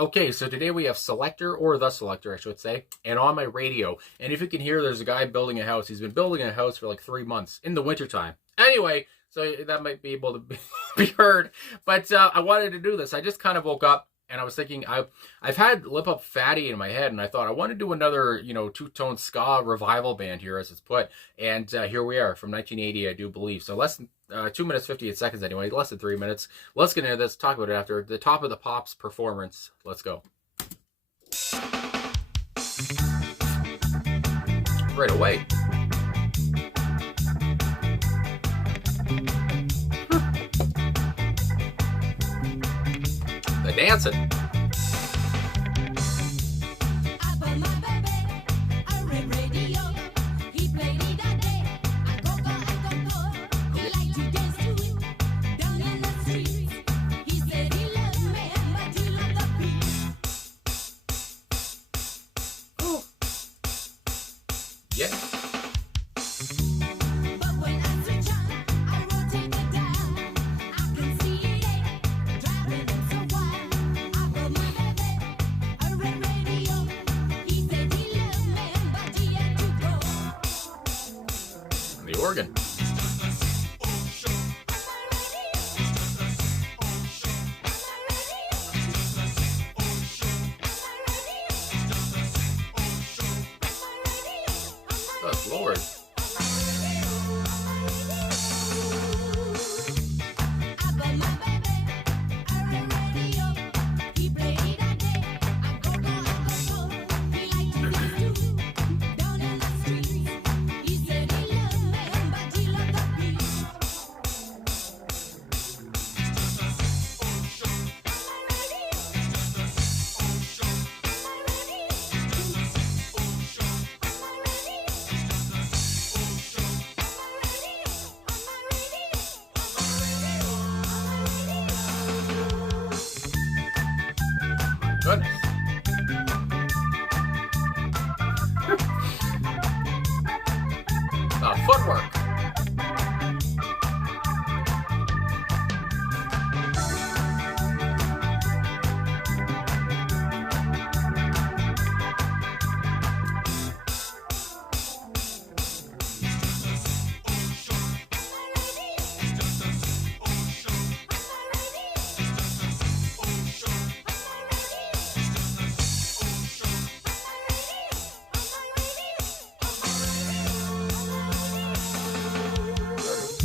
Okay, so today we have Selector, or The Selector, I should say, and On My Radio. And if you can hear, there's a guy building a house. He's been building a house for like 3 months in the wintertime. Anyway, so that might be able to be heard. But I wanted to do this. I just kind of woke up and I was thinking, I've had Lip Up Fatty in my head, and I thought I want to do another, two-tone ska revival band here, as it's put. And here we are from 1980, I do believe. So less than 2 minutes 58 seconds anyway, less than 3 minutes. Let's get into this, talk about it after the Top of the Pops performance. Let's go. Right away. The dancing. Yeah. The organ. Good Lord. Goodness. Footwork.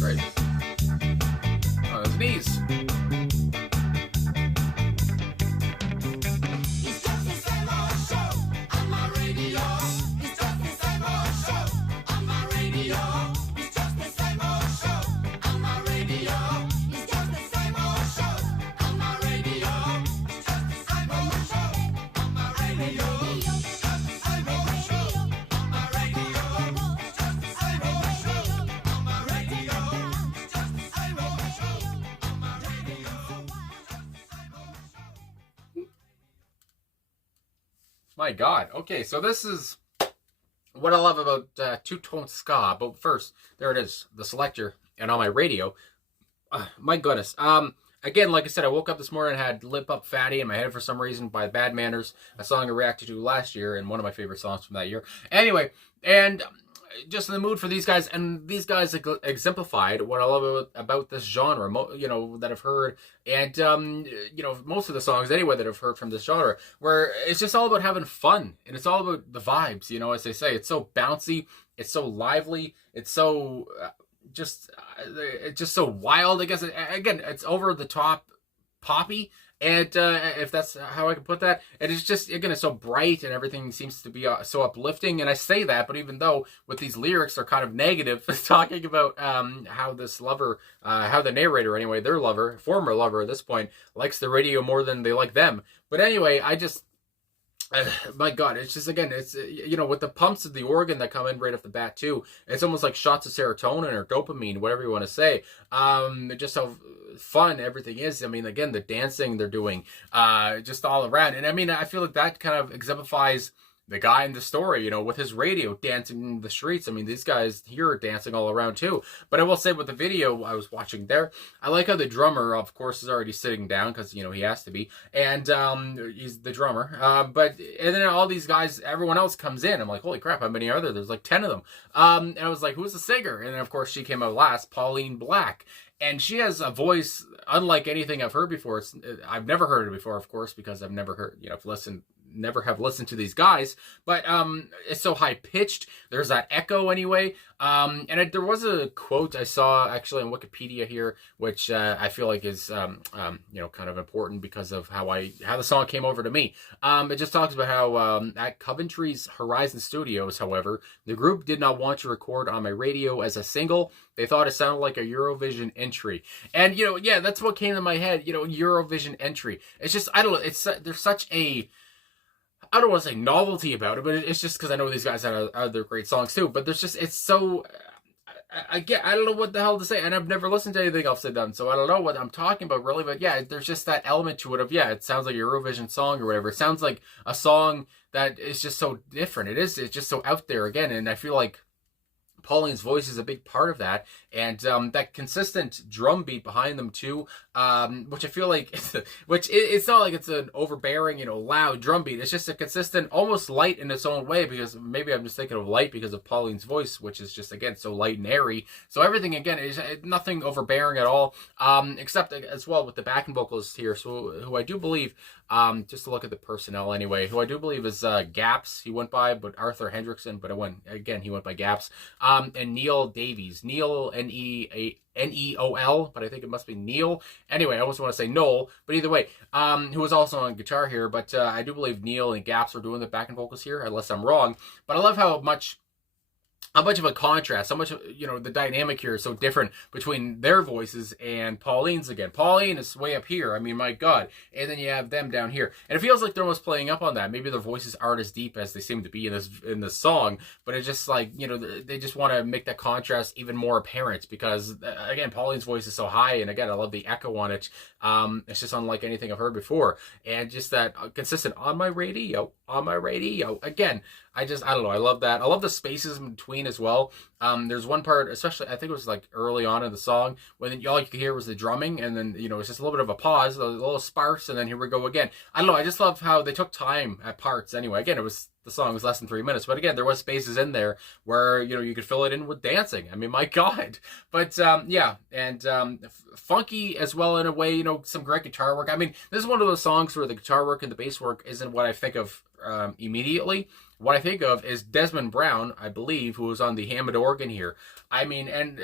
Right. On his knees. My God. Okay, so this is what I love about two-tone ska. But first, there it is, The Selector, and On My Radio. My goodness. Again, like I said, I woke up this morning and had Lip Up Fatty in my head for some reason by Bad Manners, a song I reacted to last year, and one of my favorite songs from that year. Anyway, and just in the mood for these guys, and these guys exemplified what I love about this genre, that I've heard, and most of the songs anyway that I've heard from this genre, where it's just all about having fun, and it's all about the vibes, as they say. It's so bouncy, it's so lively, it's so it's just so wild. I guess again, it's over the top poppy. And if that's how I can put that, and it's just, again, it's so bright and everything seems to be so uplifting. And I say that, but even though with these lyrics are kind of negative, talking about how this lover, how the narrator anyway, their lover, former lover at this point, likes the radio more than they like them. But anyway, I just my God, it's just, again, it's, with the pumps of the organ that come in right off the bat too, it's almost like shots of serotonin or dopamine, whatever you want to say. Just how fun everything is. I mean, again, the dancing they're doing, just all around. And I mean, I feel like that kind of exemplifies the guy in the story, you know, with his radio dancing in the streets. I mean, these guys here are dancing all around too. But I will say with the video I was watching there, I like how the drummer, of course, is already sitting down because, you know, he has to be. And he's the drummer. And then all these guys, everyone else comes in. I'm like, holy crap, how many are there? There's like 10 of them. And I was like, who's the singer? And then, of course, she came out last, Pauline Black. And she has a voice unlike anything I've heard before. I've never heard it before, of course, because I've never heard, you know, never have listened to these guys, but it's so high pitched. There's that echo anyway. There was a quote I saw actually on Wikipedia here, which I feel like is you know, kind of important because of how the song came over to me. It just talks about how at Coventry's Horizon Studios, however, the group did not want to record On My Radio as a single. They thought it sounded like a Eurovision entry. And, you know, yeah, that's what came to my head, you know, Eurovision entry. It's just, I don't know, there's such a, I don't want to say novelty about it, but it's just because I know these guys have other great songs too. But there's just, it's so, I don't know what the hell to say. And I've never listened to anything else they've done. So I don't know what I'm talking about really. But yeah, there's just that element to it of, yeah, it sounds like a Eurovision song or whatever. It sounds like a song that is just so different. It's just so out there again. And I feel like Pauline's voice is a big part of that, and that consistent drum beat behind them too, which I feel like, it's not like it's an overbearing, you know, loud drum beat. It's just a consistent, almost light in its own way, because maybe I'm just thinking of light because of Pauline's voice, which is just, again, so light and airy. So everything, again, is nothing overbearing at all, except as well with the backing vocals here, so who I do believe, just to look at the personnel anyway, who I do believe is Gaps, he went by, but Arthur Hendrickson, but he went by Gaps, and Neil Davies. Neil, Neol, but I think it must be Neil. Anyway, I almost want to say Noel, but either way, who was also on guitar here, but I do believe Neil and Gaps were doing the backing vocals here, unless I'm wrong. But I love how much of a contrast, how much, you know, the dynamic here is so different between their voices and Pauline's again. Pauline is way up here. I mean, my God. And then you have them down here. And it feels like they're almost playing up on that. Maybe their voices aren't as deep as they seem to be in this song, but it's just like, you know, they just want to make that contrast even more apparent because, again, Pauline's voice is so high. And again, I love the echo on it. It's just unlike anything I've heard before. And just that consistent on my radio. Again, I don't know. I love that. I love the spaces in between as well. There's one part, especially, I think it was like early on in the song, when all you could hear was the drumming, and then, you know, it's just a little bit of a pause, a little sparse, and then here we go again. I don't know. I just love how they took time at parts anyway. Again, the song was less than 3 minutes, but again, there was spaces in there where, you know, you could fill it in with dancing. I mean, my God. But yeah, and funky as well in a way, you know, some great guitar work. I mean, this is one of those songs where the guitar work and the bass work isn't what I think of immediately. What I think of is Desmond Brown, I believe, who was on the Hammond organ here. I mean, and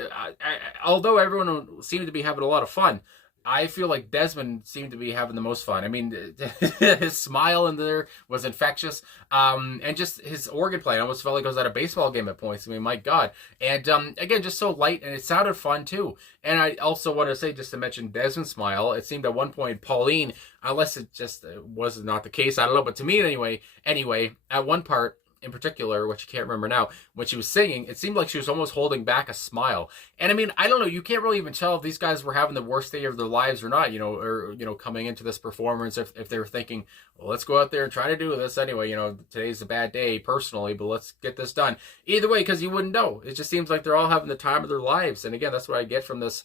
although everyone seemed to be having a lot of fun, I feel like Desmond seemed to be having the most fun. I mean, his smile in there was infectious. And just his organ playing, I almost felt like I was at a baseball game at points. I mean, my God. And again, just so light, and it sounded fun too. And I also want to say, just to mention Desmond's smile, it seemed at one point Pauline, unless it just was not the case, I don't know, but to me anyway, at one part, in particular, which I can't remember now, when she was singing, it seemed like she was almost holding back a smile. And I mean, I don't know, you can't really even tell if these guys were having the worst day of their lives or not, you know, or, you know, coming into this performance, if they were thinking, well, let's go out there and try to do this anyway, you know, today's a bad day personally, but let's get this done. Either way, because you wouldn't know. It just seems like they're all having the time of their lives. And again, that's what I get from this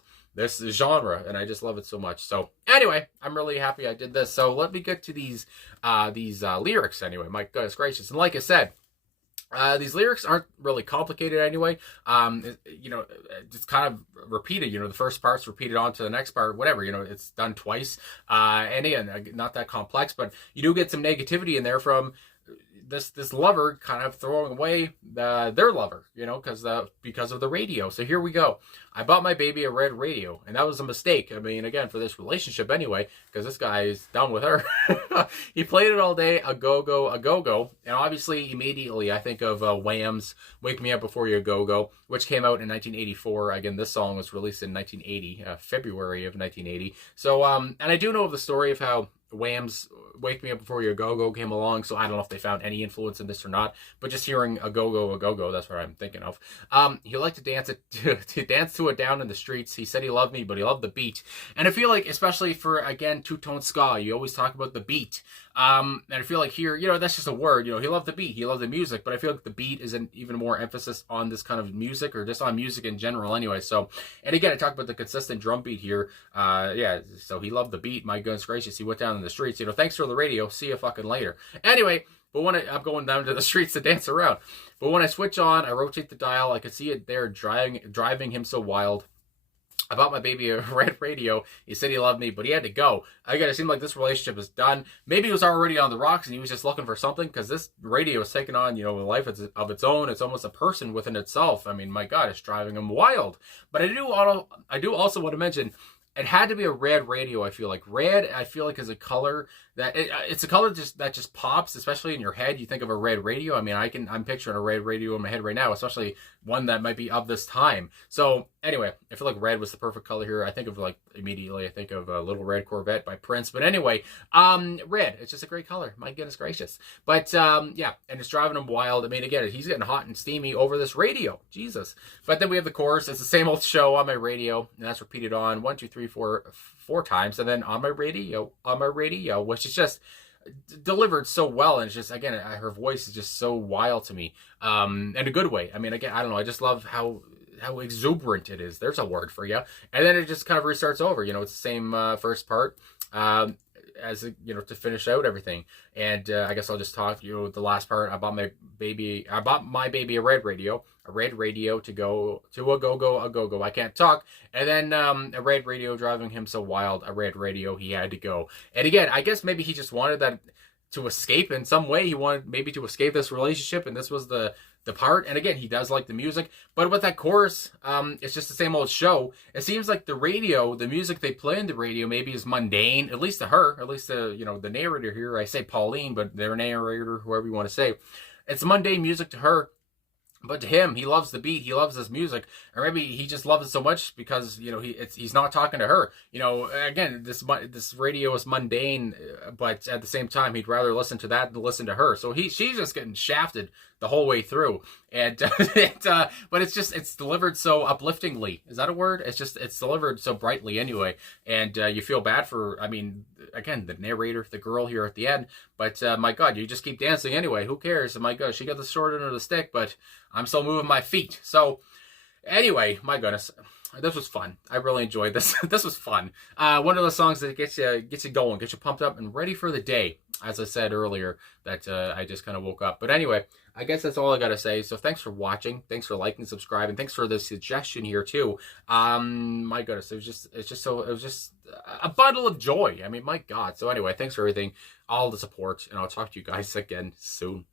genre, and I just love it so much. So anyway, I'm really happy I did this. So let me get to these lyrics anyway. My goodness gracious. And like I said, these lyrics aren't really complicated anyway. You know, it's kind of repeated. You know, the first part's repeated on to the next part, whatever. You know, it's done twice. And again, not that complex, but you do get some negativity in there from this lover kind of throwing away their lover, you know, because of the radio. So here we go. I bought my baby a red radio, and that was a mistake. I mean, again, for this relationship anyway, because this guy is done with her. He played it all day, a go-go, and obviously immediately I think of Wham's Wake Me Up Before You Go-Go, which came out in 1984. Again, this song was released in 1980, February of 1980. So, and I do know of the story of how Wham's Wake Me Up Before You Go came along, so I don't know if they found any influence in this or not, but just hearing a go, that's what I'm thinking of. He liked to dance it to dance to it down in the streets. He said he loved me, but he loved the beat. And I feel like, especially for, again, two-tone ska, you always talk about the beat. And I feel like here, that's just a word. He loved the beat, he loved the music, but I feel like the beat is an even more emphasis on this kind of music, or just on music in general anyway. So, and again, I talked about the consistent drum beat here. Yeah, so he loved the beat. My goodness gracious, he went down in the streets. Thanks for the radio. See you fucking later. Anyway, but when I'm going down to the streets to dance around. But when I switch on, I rotate the dial. I could see it there driving him so wild. I bought my baby a red radio. He said he loved me, but he had to go. It seemed like this relationship is done. Maybe it was already on the rocks and he was just looking for something, because this radio is taking on, a life of its own. It's almost a person within itself. I mean, my God, it's driving him wild. But I do also want to mention, it had to be a red radio. I feel like red, is a color that it's a color that just pops, especially in your head. You think of a red radio. I mean, I'm picturing a red radio in my head right now, especially one that might be of this time. So anyway, I feel like red was the perfect color here. I think of immediately, I think of a Little Red Corvette by Prince. But anyway, red, it's just a great color. My goodness gracious. But yeah, and it's driving him wild. I mean, again, he's getting hot and steamy over this radio. Jesus. But then we have the chorus. It's the same old show on my radio, and that's repeated on 1, 2, 3, 4 times, and then on my radio, which is just delivered so well. And it's just, again, her voice is just so wild to me, in a good way. I mean, again, I don't know, I just love how exuberant it is. There's a word for you. And then it just kind of restarts over. It's the same first part, as to finish out everything. And I guess I'll just talk the last part. I bought my baby a red radio to go to a go. I can't talk. And then a red radio driving him so wild, a red radio, he had to go. And again, I guess maybe he just wanted that to escape in some way. He wanted maybe to escape this relationship, and this was the part. And again, he does like the music, but with that chorus, it's just the same old show. It seems like the music they play in the radio maybe is mundane, at least to her, at least to, the narrator here. I say Pauline, but their narrator, whoever you want to say. It's mundane music to her. But to him, he loves the beat. He loves this music, or maybe he just loves it so much because he's not talking to her. Again, this radio is mundane, but at the same time, he'd rather listen to that than listen to her. So she's just getting shafted the whole way through, and but it's delivered so upliftingly. Is that a word? It's delivered so brightly anyway, and you feel bad for. I mean, again, the narrator, the girl here at the end. But my God, you just keep dancing anyway. Who cares? My God, she got the sword under the stick, but I'm still moving my feet. So anyway, my goodness, this was fun. I really enjoyed this. This was fun. One of those songs that gets you going, gets you pumped up and ready for the day. As I said earlier, that I just kind of woke up. But anyway, I guess that's all I got to say. So thanks for watching. Thanks for liking, subscribing. Thanks for the suggestion here too. My goodness, it was just a bundle of joy. I mean, my God. So anyway, thanks for everything, all the support, and I'll talk to you guys again soon.